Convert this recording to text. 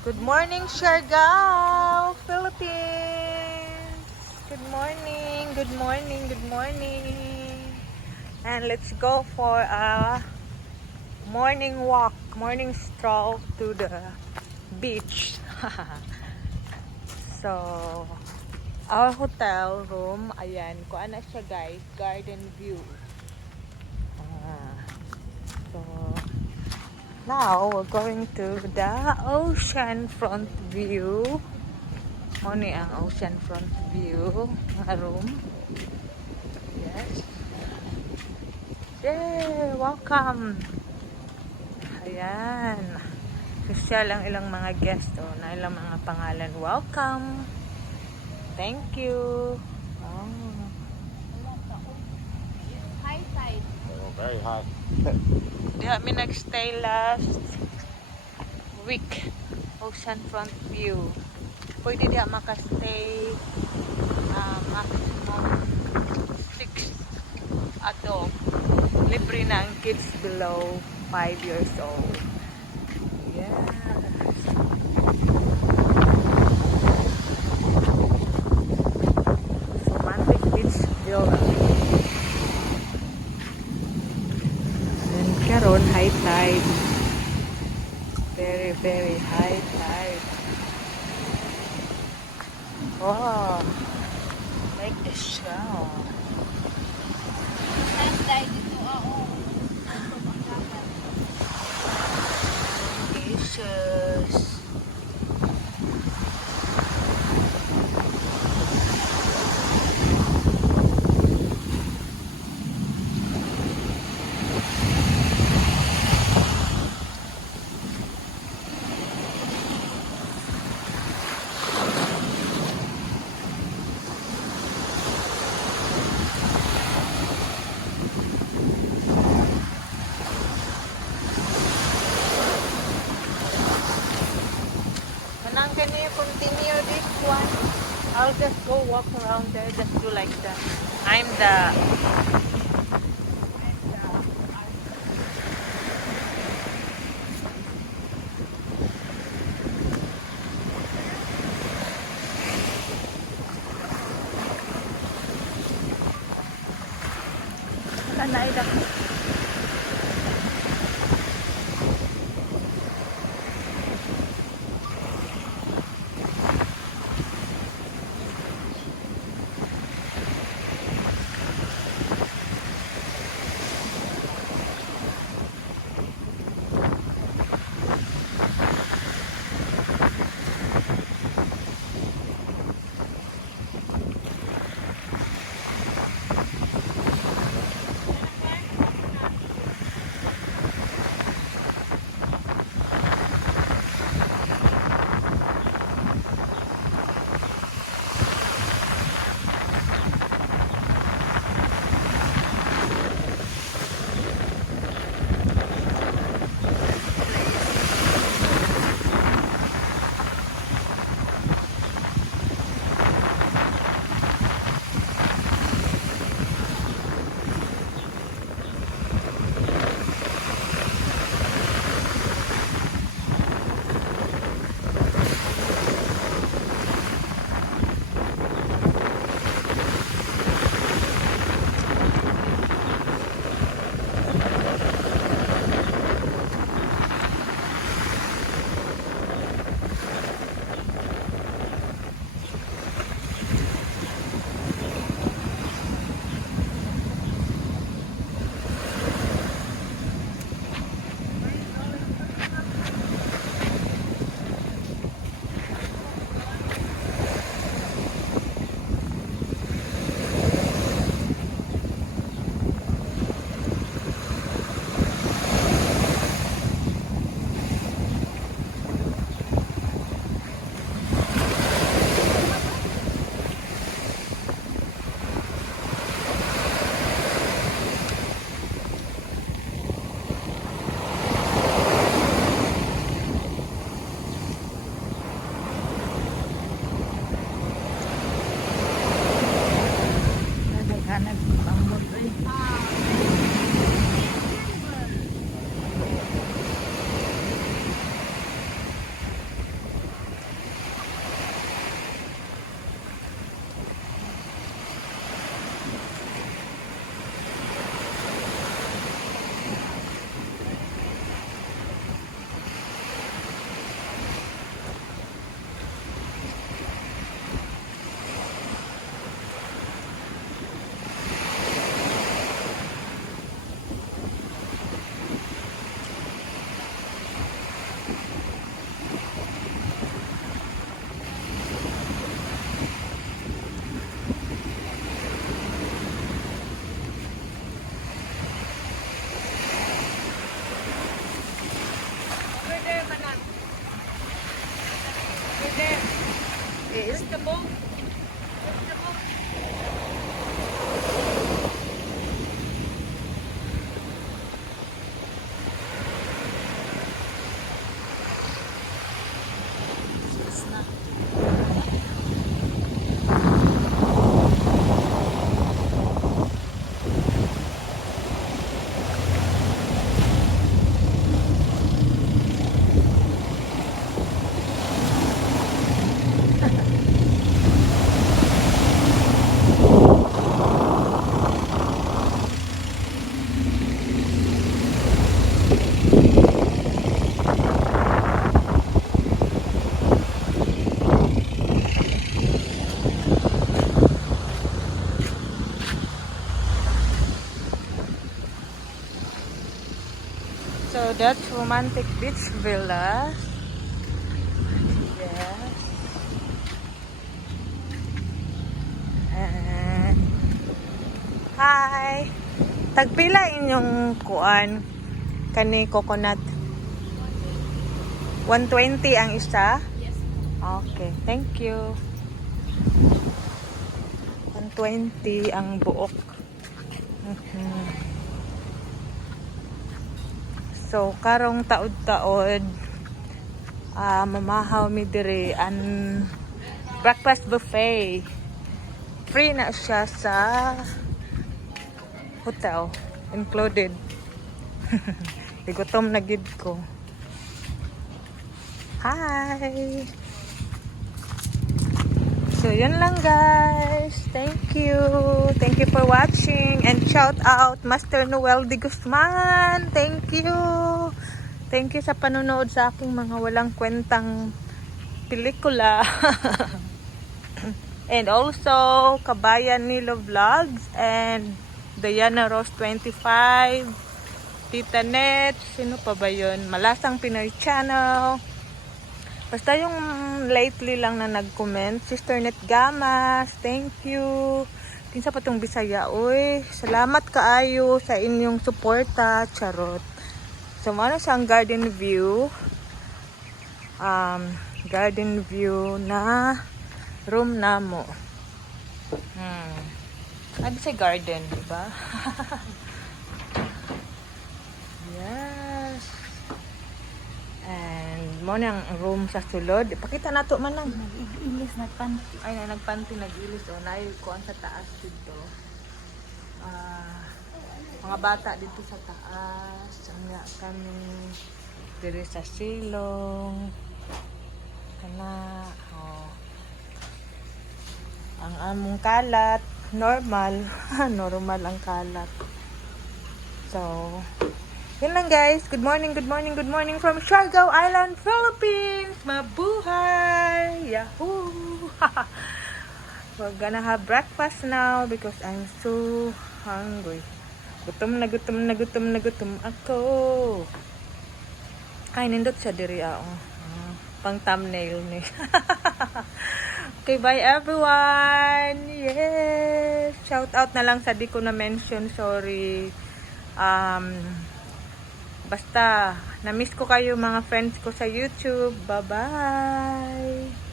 Good morning, Siargao, Philippines. Good morning, good morning, good morning. And let's go for a morning walk, morning stroll to the beach. So, our hotel room, ayan, kuan na siya guys, garden view. So, now we're going to the ocean front view. Moni ang ocean front view nga room. Yes. Yay! Welcome! Ayan. Social ang ilang mga guests o na ilang mga pangalan. Welcome! Thank you! Oh. High tide. Oh, very hot. Di kami nagstay last week. Ocean front view. Pwede di makastay maximum 6 adult. Libre na ang kids below 5 years old. Yes. Romantic Beach Villa. And karon high tide. Very, very high tide. Wow. Like the show. High tide ito ako. Jesus. Manang can you continue this one? I'll just go walk around there, just do like that. I'm the Anaida. Is the boat? So that's romantic beach villa. Yes. And hi. Tagpila inyong kuan kani coconut. 120 ang isa. Yes. Okay, thank you. 120 ang buok. Mhm. So karong taod-taod mamahaw mi diri an breakfast buffet. Free na siya sa hotel included. Igutom na gid ko. Hi. So yun lang guys. Thank you. Thank you for watching and shout out Master Noel de Guzman. Thank you. Thank you sa panonood sa aking mga walang kwentang pelikula. And also Kabayan Nilo Vlogs and Diana Rose 25, Tita Net, sino pa ba yun? Malasang Pinoy Channel. Basta yung lately lang na nag-comment, Sister Net Gamas, thank you. Kinsa pa tong Bisaya, uy. Salamat kaayo sa inyong suporta, charot. So, ano siyang garden view. Garden view na room namo. Ano sa garden, diba? Yes. And mo nang room sa sulod. Pakita nato man lang. Nag-ilis, nagpanty. Ay, nagpanty, nag-ilis. O, naikuan sa taas dito. Mga bata dito sa taas. Ang nga kami diri sa silong. Kana, ang among kalat, normal. Normal ang kalat. So, yun lang guys. Good morning, good morning, good morning from Siargao Island, Philippines. Mabuhay! Yahoo! We're gonna have breakfast now because I'm so hungry. Gutom na gutom na gutom na gutom ako. Ay, nindot siya diri ako. Pang thumbnail ni. Okay, bye everyone. Yes. Shout out na lang sa di ko na mention. Sorry. Basta, na-miss ko kayo mga friends ko sa YouTube. Bye-bye.